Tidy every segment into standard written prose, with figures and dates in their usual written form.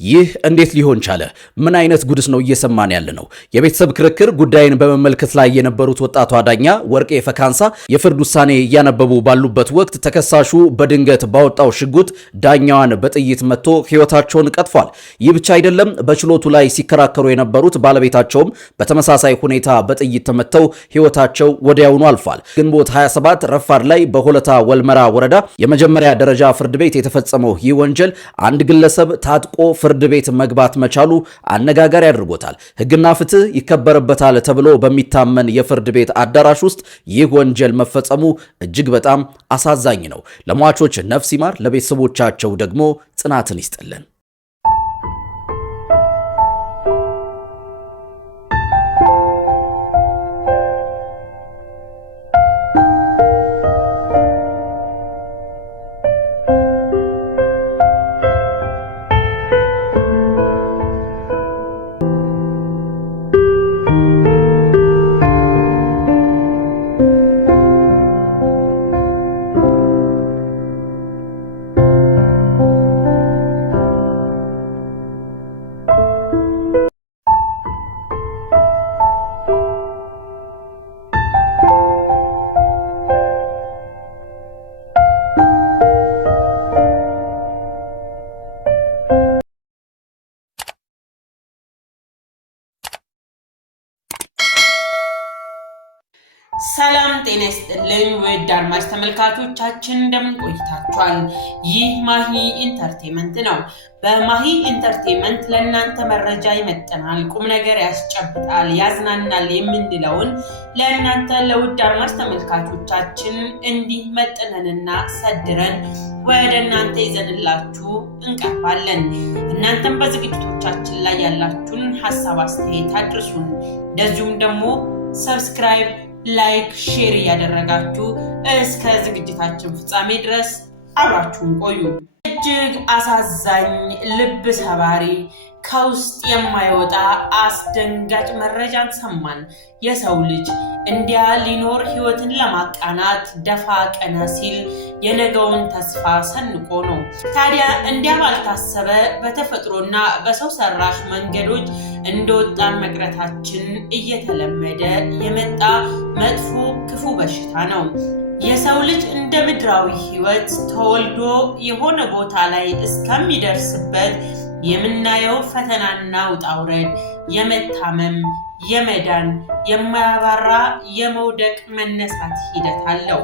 ይህ እንዴት ሊሆን ቻለ? ምን አይነት ጉድስ ነው እየሰማን ያለ ነው? የቤተሰብ ክርክር ጉዳይን በመመልከት ላይ የነበሩት ወጣቷ ዳኛ ወርቄ ፈካንሳ የፍርድ ውሳኔ እያነበቡ ባሉበት ወቅት ተከሳሹ በድንገት ባወጣው ሽጉጥ ዳኛዋን በጥይት መትቶ ሕይወታቸውን ቀጥፏል። ይህ ብቻ አይደለም። በችሎቱ ላይ ሲከራከሩ የነበሩት ባለቤታቸውም በተመሳሳይ ሁኔታ በጥይት ተመተው ሕይወታቸው ወዲያውኑ አልፏል። ግንቦት 27 ረፋድ ላይ በሆለታ ወልመራ ወረዳ የመጀመሪያ ደረጃ ፍርድ ቤት የተፈጸመው ይህ ወንጀል አንድ ግለሰብ ታጥቆ ፍርድ ቤት መግባት መቻሉ አነጋጋሪ አድርጎታል። ሕግና ፍትህ ይከበርበታል ተብሎ በሚታመን የፍርድ ቤት አዳራሽ ውስጥ ይህ ወንጀል መፈጸሙ እጅግ በጣም አሳዛኝ ነው። ለሟቾች ነፍስ ይማር፣ ለቤተሰቦቻቸው ደግሞ ጽናትን ይስጥልን። ሰላም ጤና ይስጥልኝ ውድ አድማጭ ተመልካቾቻችን እንደምን ቆይታችኋል? ይህ ማሂ ኢንተርቴይንመንት ነው። በማሂ ኢንተርቴይንመንት ለእናንተ መረጃ ይመጥናል፣ ቁም ነገር ያስጨብጣል፣ ያዝናናል የምንለውን ለእናንተ ለውድ አድማጭ ተመልካቾቻችን እንዲህ መጥነንና ሰድረን ወደ እናንተ ይዘንላችሁ እንቀርባለን። እናንተም በዝግጅቶቻችን ላይ ያላችሁን ሀሳብ አስተያየት አድርሱን። እንደዚሁም ደግሞ ሰብስክራይብ፣ ላይክ፣ ሼር እያደረጋችሁ እስከ ዝግጅታችን ፍጻሜ ድረስ አብራችሁን ቆዩ። እጅግ አሳዛኝ፣ ልብ ሰባሪ፣ ከውስጥ የማይወጣ አስደንጋጭ መረጃን ሰማን። የሰው ልጅ እንዲያ ሊኖር ህይወትን ለማቃናት ደፋ ቀና ሲል የነገውን ተስፋ ሰንቆ ነው። ታዲያ እንዲያ ባልታሰበ በተፈጥሮና በሰው ሰራሽ መንገዶች እንደወጣን መቅረታችን እየተለመደ የመጣ መጥፎ ክፉ በሽታ ነው። የሰው ልጅ እንደ ምድራዊ ህይወት ተወልዶ የሆነ ቦታ ላይ እስከሚደርስበት የምናየው ፈተናና ውጣውረድ፣ የመታመም፣ የመዳን፣ የማያባራ የመውደቅ መነሳት ሂደት አለው።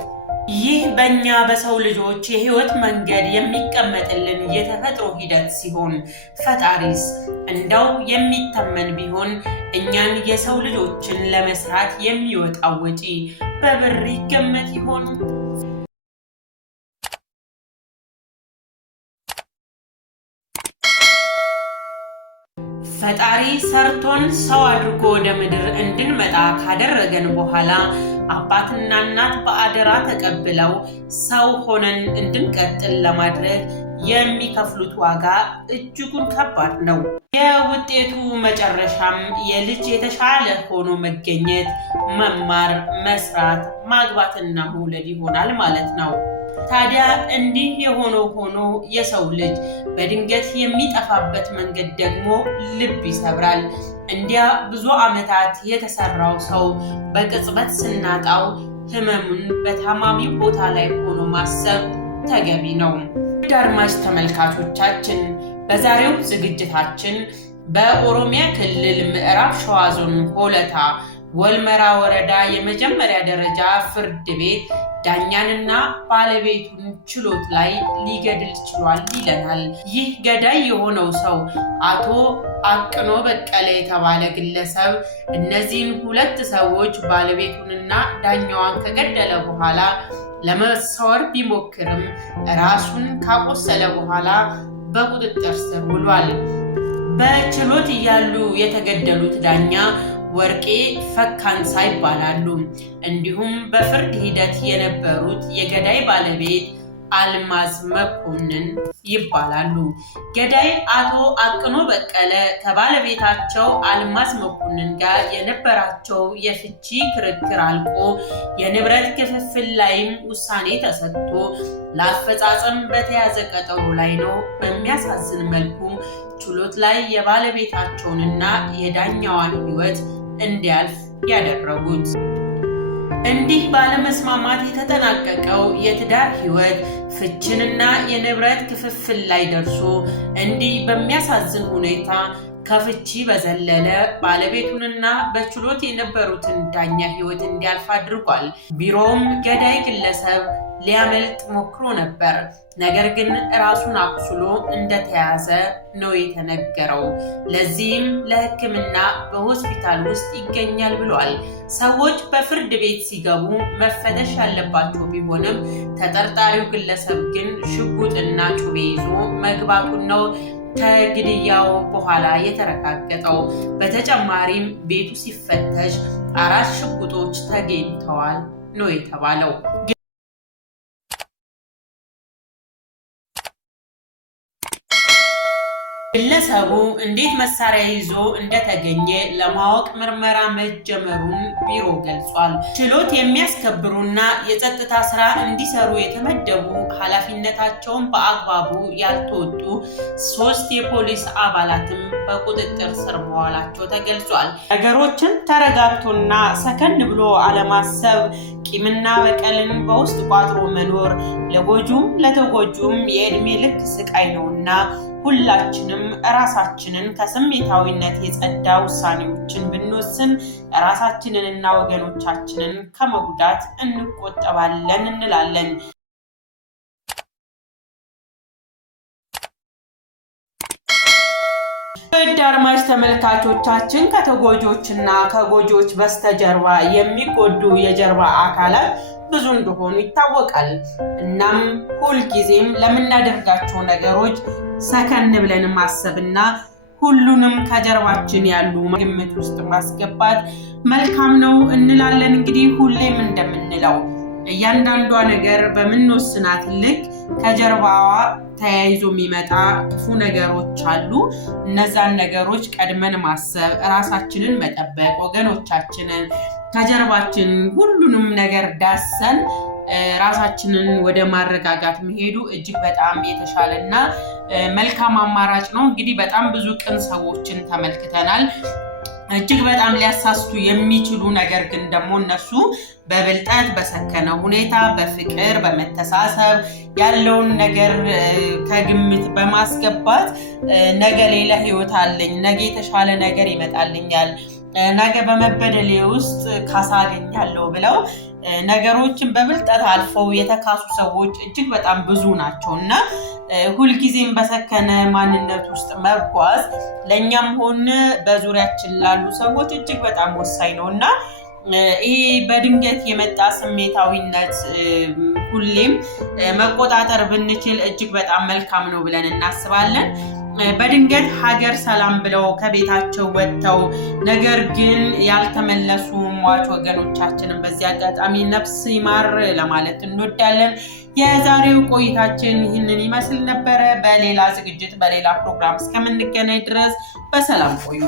ይህ በእኛ በሰው ልጆች የህይወት መንገድ የሚቀመጥልን የተፈጥሮ ሂደት ሲሆን ፈጣሪስ እንደው የሚተመን ቢሆን እኛን የሰው ልጆችን ለመስራት የሚወጣው ወጪ በብር ይገመት ይሆን? ፈጣሪ ሰርቶን ሰው አድርጎ ወደ ምድር እንድንመጣ ካደረገን በኋላ አባትና እናት በአደራ ተቀብለው ሰው ሆነን እንድንቀጥል ለማድረግ የሚከፍሉት ዋጋ እጅጉን ከባድ ነው። የውጤቱ መጨረሻም የልጅ የተሻለ ሆኖ መገኘት፣ መማር፣ መስራት፣ ማግባትና መውለድ ይሆናል ማለት ነው። ታዲያ እንዲህ የሆነው ሆኖ የሰው ልጅ በድንገት የሚጠፋበት መንገድ ደግሞ ልብ ይሰብራል። እንዲያ ብዙ ዓመታት የተሰራው ሰው በቅጽበት ስናጣው ህመሙን በታማሚው ቦታ ላይ ሆኖ ማሰብ ተገቢ ነው። አድማጭ ተመልካቾቻችን በዛሬው ዝግጅታችን በኦሮሚያ ክልል ምዕራብ ሸዋ ዞን ሆለታ ወልመራ ወረዳ የመጀመሪያ ደረጃ ፍርድ ቤት ዳኛንና ባለቤቱን ችሎት ላይ ሊገድል ችሏል ይለናል። ይህ ገዳይ የሆነው ሰው አቶ አቅኖ በቀለ የተባለ ግለሰብ እነዚህን ሁለት ሰዎች ባለቤቱንና ዳኛዋን ከገደለ በኋላ ለመሰወር ቢሞክርም ራሱን ካቆሰለ በኋላ በቁጥጥር ስር ውሏል። በችሎት እያሉ የተገደሉት ዳኛ ወርቄ ፈካንሳ ይባላሉ። እንዲሁም በፍርድ ሂደት የነበሩት የገዳይ ባለቤት አልማዝ መኮንን ይባላሉ። ገዳይ አቶ አቅኖ በቀለ ከባለቤታቸው አልማዝ መኮንን ጋር የነበራቸው የፍቺ ክርክር አልቆ የንብረት ክፍፍል ላይም ውሳኔ ተሰጥቶ ለአፈጻጸም በተያዘ ቀጠሮ ላይ ነው በሚያሳዝን መልኩ ችሎት ላይ የባለቤታቸውንና የዳኛዋን ሕይወት እንዲያልፍ ያደረጉት። እንዲህ ባለመስማማት የተጠናቀቀው የትዳር ሕይወት ፍችንና የንብረት ክፍፍል ላይ ደርሶ እንዲህ በሚያሳዝን ሁኔታ ከፍቺ በዘለለ ባለቤቱንና በችሎት የነበሩትን ዳኛ ሕይወት እንዲያልፍ አድርጓል። ቢሮውም ገዳይ ግለሰብ ሊያመልጥ ሞክሮ ነበር። ነገር ግን ራሱን አቁስሎ እንደተያዘ ነው የተነገረው። ለዚህም ለሕክምና በሆስፒታል ውስጥ ይገኛል ብሏል። ሰዎች በፍርድ ቤት ሲገቡ መፈተሽ ያለባቸው ቢሆንም ተጠርጣሪው ግለሰብ ግን ሽጉጥና ጩቤ ይዞ መግባቱን ነው ከግድያው በኋላ የተረጋገጠው። በተጨማሪም ቤቱ ሲፈተሽ 4 ሽጉጦች ተገኝተዋል ነው የተባለው። ግለሰቡ እንዴት መሳሪያ ይዞ እንደተገኘ ለማወቅ ምርመራ መጀመሩን ቢሮ ገልጿል። ችሎት የሚያስከብሩና የጸጥታ ስራ እንዲሰሩ የተመደቡ ኃላፊነታቸውን በአግባቡ ያልተወጡ 3 የፖሊስ አባላትም በቁጥጥር ስር መዋላቸው ተገልጿል። ነገሮችን ተረጋግቶና ሰከን ብሎ አለማሰብ፣ ቂምና በቀልን በውስጥ ቋጥሮ መኖር ለጎጁም ለተጎጁም የዕድሜ ልክ ስቃይ ነውና ሁላችንም ራሳችንን ከስሜታዊነት የጸዳ ውሳኔዎችን ብንወስን ራሳችንንና ወገኖቻችንን ከመጉዳት እንቆጠባለን እንላለን። ውድ አድማጭ ተመልካቾቻችን ከተጎጆችና ከጎጆች በስተጀርባ የሚጎዱ የጀርባ አካላት ብዙ እንደሆኑ ይታወቃል። እናም ሁልጊዜም ለምናደርጋቸው ነገሮች ሰከን ብለን ማሰብና ሁሉንም ከጀርባችን ያሉ ግምት ውስጥ ማስገባት መልካም ነው እንላለን። እንግዲህ ሁሌም እንደምንለው እያንዳንዷ ነገር በምንወስናት ልክ ከጀርባዋ ተያይዞ የሚመጣ ክፉ ነገሮች አሉ። እነዛን ነገሮች ቀድመን ማሰብ፣ ራሳችንን መጠበቅ፣ ወገኖቻችንን ከጀርባችን ሁሉንም ነገር ዳሰን ራሳችንን ወደ ማረጋጋት መሄዱ እጅግ በጣም የተሻለና መልካም አማራጭ ነው። እንግዲህ በጣም ብዙ ቅን ሰዎችን ተመልክተናል። እጅግ በጣም ሊያሳስቱ የሚችሉ ነገር ግን ደግሞ እነሱ በብልጠት በሰከነ ሁኔታ በፍቅር በመተሳሰብ ያለውን ነገር ከግምት በማስገባት ነገ ሌላ ሕይወት አለኝ፣ ነገ የተሻለ ነገር ይመጣልኛል፣ ነገ በመበደሌ ውስጥ ካሳ አገኛለሁ ብለው ነገሮችን በብልጠት አልፈው የተካሱ ሰዎች እጅግ በጣም ብዙ ናቸው እና ሁልጊዜም በሰከነ ማንነት ውስጥ መጓዝ ለእኛም ሆነ በዙሪያችን ላሉ ሰዎች እጅግ በጣም ወሳኝ ነው እና ይሄ በድንገት የመጣ ስሜታዊነት ሁሌም መቆጣጠር ብንችል እጅግ በጣም መልካም ነው ብለን እናስባለን። በድንገት ሀገር ሰላም ብለው ከቤታቸው ወጥተው ነገር ግን ያልተመለሱ ሟች ወገኖቻችንን በዚህ አጋጣሚ ነፍስ ይማር ለማለት እንወዳለን። የዛሬው ቆይታችን ይህንን ይመስል ነበረ። በሌላ ዝግጅት በሌላ ፕሮግራም እስከምንገናኝ ድረስ በሰላም ቆዩ።